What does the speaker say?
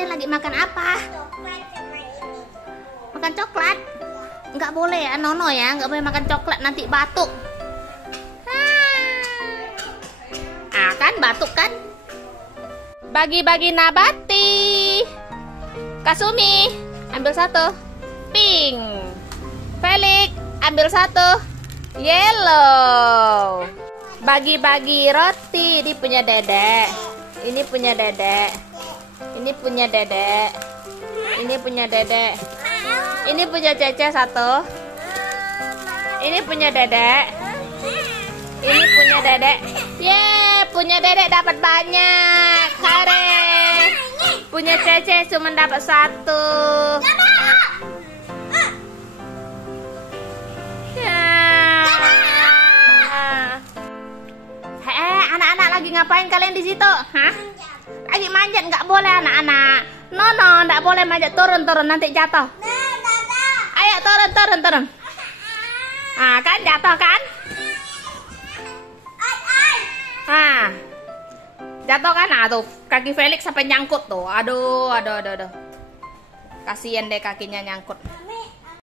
Kalian lagi makan apa? Makan coklat? Nggak boleh ya, Nono ya. Nggak boleh makan coklat, nanti batuk. Kan batuk kan? Bagi-bagi nabati. Kasumi, ambil satu. Pink. Felix, ambil satu. Yellow. Bagi-bagi roti. Ini punya dedek. Ini punya dedek. Ini punya dedek. Ini punya dedek. Ini punya Cece satu. Ini punya dedek. Ini punya dedek. Yeay, punya dedek dapat banyak. Hore. Punya Cece cuma dapat satu. Anak-anak lagi ngapain kalian di situ? Hah? Lagi manjat, nggak boleh anak-anak. No, nggak boleh manjat. Turun, nanti jatuh. Ayo turun. Kan jatuh kan? Jatuh kan? Tuh kaki Felix sampai nyangkut tuh. Aduh. Kasian deh kakinya nyangkut.